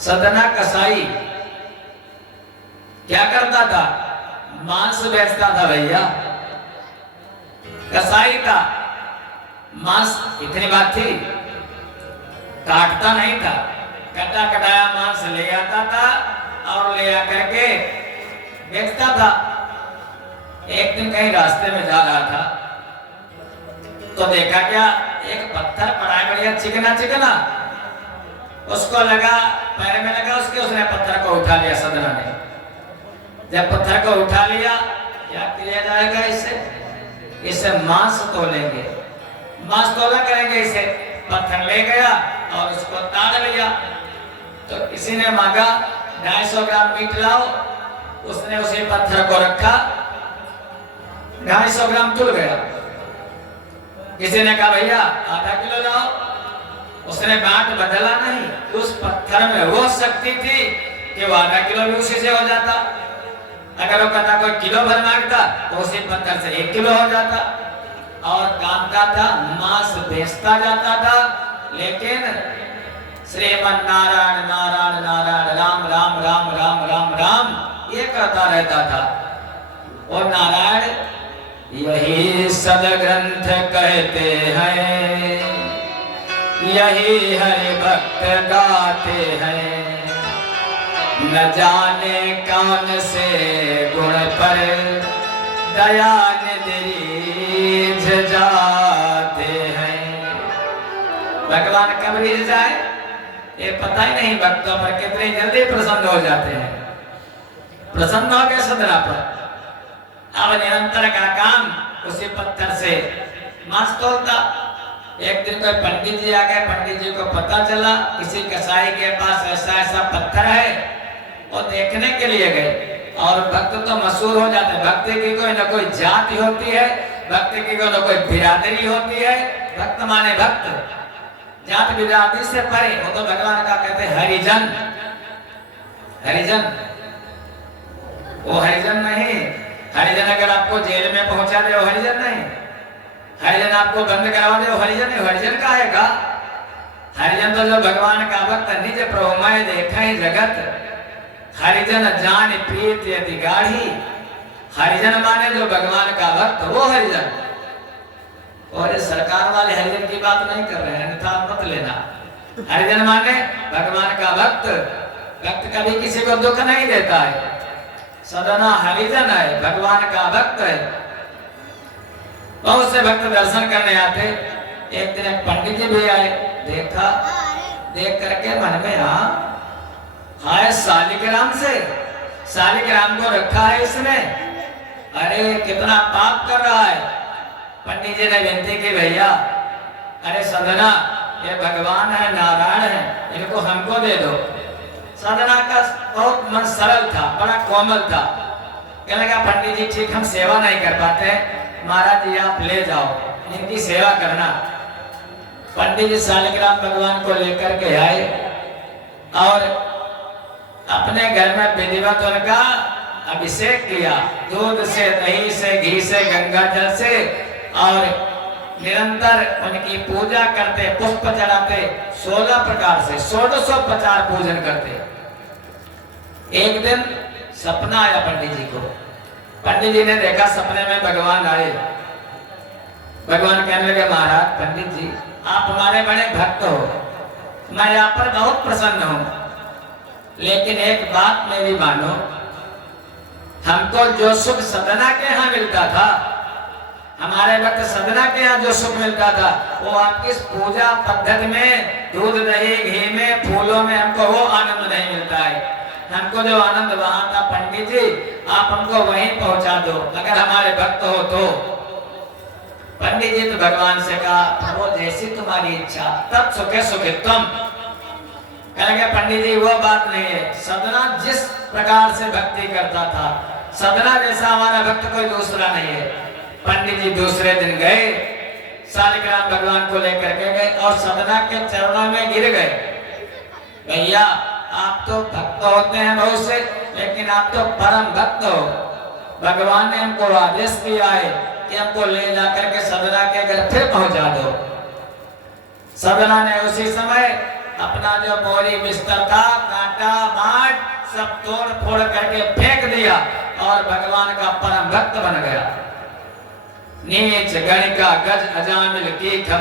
सदना कसाई क्या करता था? मांस बेचता था भैया। कसाई था, मांस इतनी बात थी, काटता नहीं था, कटा कटाया मांस ले आता था और ले आकर के बेचता था। एक दिन कहीं रास्ते में जा रहा था तो देखा क्या, एक पत्थर पड़ा है बढ़िया चिकना चिकना, उसको लगा, पैर में लगा उसके, उसने पत्थर को उठा लिया सदना ने। जब पत्थर को उठा लिया, क्या किया जाएगा इससे? इसे मांस तोलेंगे, मांस तोला करेंगे इसे। पत्थर ले गया और उसको ताड़ लिया। तो किसी ने मांगा 250 ग्राम मीट लाओ, उसने उसी पत्थर को रखा, 250 ग्राम तुल गया। किसी ने कहा भैया आधा किलो लाओ, उसने बांट बदला नहीं। उस पत्थर में वो शक्ति थी कि वो आधा किलो भी उसी से हो जाता। अगर वो कहता कोई किलो भर मांगता तो उसी पत्थर से 1 किलो हो जाता। और कामता था, मांस बेचता जाता था, लेकिन श्रीमन नारायण नारायण नारायण राम राम राम राम राम राम ये करता रहता था। और नारायण यही सदग्रंथ कहते हैं, यही हरि भक्त गाते हैं, न जाने कौन से गुण पर दया निधि जाते हैं। भगवान कब रिझ जाए ये पता ही नहीं, भक्तों पर कितनी जल्दी प्रसन्न हो जाते हैं। प्रसन्न हो गए सदना पर। अब निरंतर का काम उसी पत्थर से मांस तोलता। एक दिन कोई पंडित जी आ गए, पंडित जी को पता चला किसी कसाई के पास ऐसा ऐसा पत्थर है, वो देखने के लिए गए। और भक्त तो मशहूर हो जाते हैं, भक्त की कोई न कोई जाति होती है, भक्त की कोई न कोई बिरादरी होती है। भक्त माने भक्त, जात बिरादरी से परे, वो तो भगवान का कहते हैं हरिजन। हरिजन वो हरिजन नहीं। हरिजन अगर आपको जेल में पहुंचा दे वो हरिजन नहीं। हरिजन आपको बंद करवा दे वो हरिजन नहीं। हरिजन का है का? हरिजन तो जो भगवान का भक्त, निज प्रभु मैं देखा ही जगत, हरिजन जान प्रीत यति गाढ़ी। हरिजन माने जो भगवान का भक्त, वो हरिजन। और सरकार वाले हरिजन की बात नहीं कर रहे हैं, अन्यथा मत लेना। हरिजन माने भगवान का भक्त, भक्त कभी किसी को दुख नहीं देता है। सदना हरिजन है, भगवान का भक्त है। बहुत से भक्त दर्शन करने आते। एक दिन एक पंडित जी भी आए, देखा, देख करके मन में हाय शालिग्राम से, शालिग्राम को रखा है इसने, अरे कितना पाप कर रहा है। पंडित जी ने विनती की भैया अरे सदना ये भगवान है, नारायण है, इनको हमको दे दो। सदना का बहुत मन सरल था, बड़ा कोमल था। कहने लगा पंडित जी ठीक हम सेवा नहीं कर पाते, महाराज जी आप ले जाओ, इनकी सेवा करना। पंडित जी शालिग्राम भगवान को लेकर के आए और अपने घर में विधिवत उनका अभिषेक किया, दूध से, दही से, घी से, गंगा जल से, और निरंतर उनकी पूजा करते, पुष्प चढ़ाते, 16 प्रकार से 1650 पूजन करते। एक दिन सपना आया पंडित जी को। पंडित जी ने देखा सपने में भगवान आए। भगवान कहने लगे महाराज पंडित जी आप हमारे बड़े भक्त हो, मैं यहाँ पर बहुत प्रसन्न हूँ, लेकिन एक बात मेरी मानो, हमको जो सुख सदना के यहाँ मिलता था, हमारे भक्त सदना के यहाँ जो सुख मिलता था, वो आपकी इस पूजा पद्धति में, दूध दही घी में, फूलों में हमको वो आनंद नहीं मिलता है। हमको जो आनंद वहां था पंडित जी आप हमको वहीं पहुंचा दो, अगर हमारे भक्त हो तो। पंडित जी तो भगवान से कहा वो जैसी तुम्हारी इच्छा, तब सुखे सुखे तुम। कहेंगे पंडित जी वो बात नहीं है, सदना जिस प्रकार से भक्ति करता था, सदना जैसा हमारा भक्त कोई दूसरा नहीं है। पंडित जी दूसरे दिन गए, शालिग्राम भगवान को लेकर के गए और सदना के चरणों में गिर गए। भैया आप तो भक्त होते हैं बहुत से, लेकिन आप तो परम भक्त हो। भगवान ने हमको आदेश किया है कि हमको ले जाकर के सदना के घर फिर पहुंचा दो। सदना ने उसी समय अपना जो बोरी बिस्तर था, कांटा माट सब तोड़ फोड़ करके फेंक दिया और भगवान का परम भक्त बन गया। नीच गण का गज अजामिल की खबर